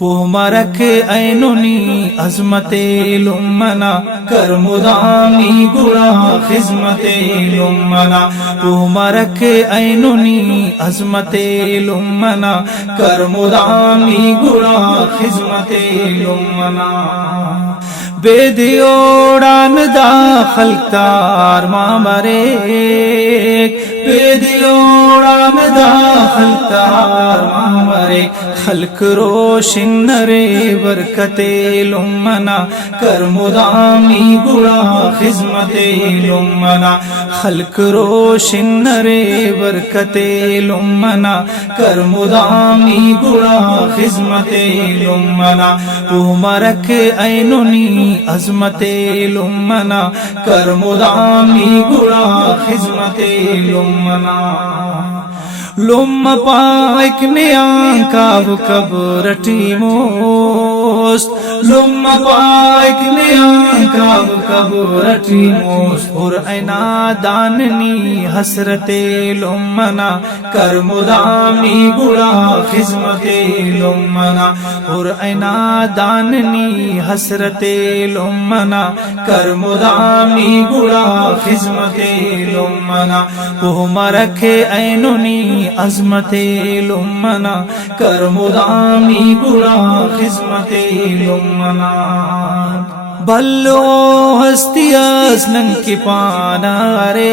پومرک اینونی عظمت لمنا کر مدامی گڑا خدمت لمنا پومرک اینونی عظمت لمنا کر مدامی گڑا خدمت لمنا بے دیوڑان داخل تار مامرے بے دیوڑان داخل تار مامرے خلق روشن نرے برکت لمنا کر مدامی گڑا خدمت لمنا خلق روشن نرے برکت لمنا کر مدامی گڑا خدمت لمنا پومرک اینونی عظمت لمنا کر مدامی گڑا خدمت لمنا لم پائک نیاں کاب کب رٹی موست لم پائک نیاں کاب کب رٹی موست اور اینا داننی حسرت لمنا کر مدامی گڑا خدمت لمنا اور اینا داننی حسرت لمنا کر مدامی گڑا خدمت لمنا پومرک اینونی عظمت لمنا کر مدامی گڑا خدمت لمنا بلو ہستی اسنن کی پانا رے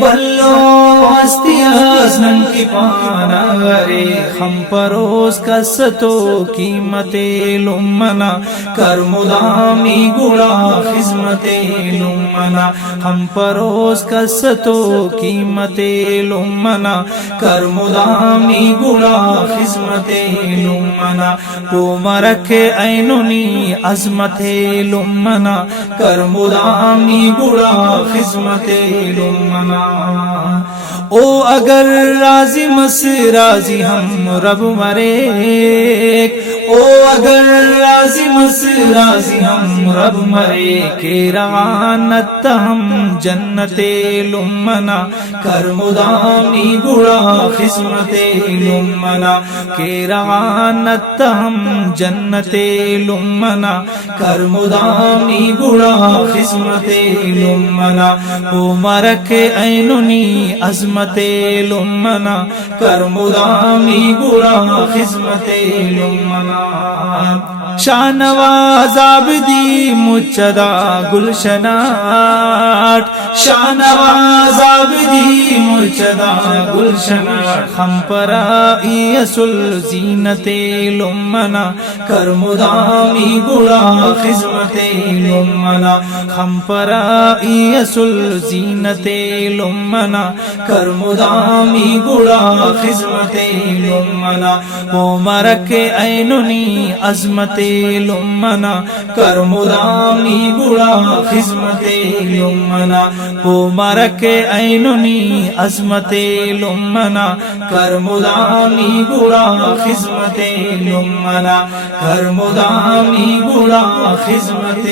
بلو ہستی اسنن کی پانا رے ہم پروس کستو قیمت لمنا کر مدامی گڑا خدمت لمنا ہم پروس کستو قیمت لمنا کر مدامی گڑا خدمت لمنا پومرک اینونی عظمت لمنا کر مدامی گڑا خدمت لمنا او اگر راضی مس راضی ہم رب مرے او اگر راضی مس راضی ہم رب مرے کہ روانت ہم جنت لمنا کر مدامی گڑا خدمت لمنا کہ روانت ہم جنت لمنا کر مدامی گڑا خدمت لمنا پومرک اینونی عظمت لمنا کر مدامی گڑا خدمت لمنا شانواز عابدی مجدہ گلشناٹ شانواز عابدی مجدہ گلشناٹ ہم پر آئی اصل زینت لمنا کر مدامی گڑا خدمت لمنا ہم پر آئی اصل زینت لمنا کر مدامی گڑا خدمت لمنا پومرک اینونی عظمت لمنا کر مدامی گڑا خدمت لمنا پومرک اینونی عظمت لمنا کر مدامی گڑا خدمت لمنا کر مدامی گڑا خدمت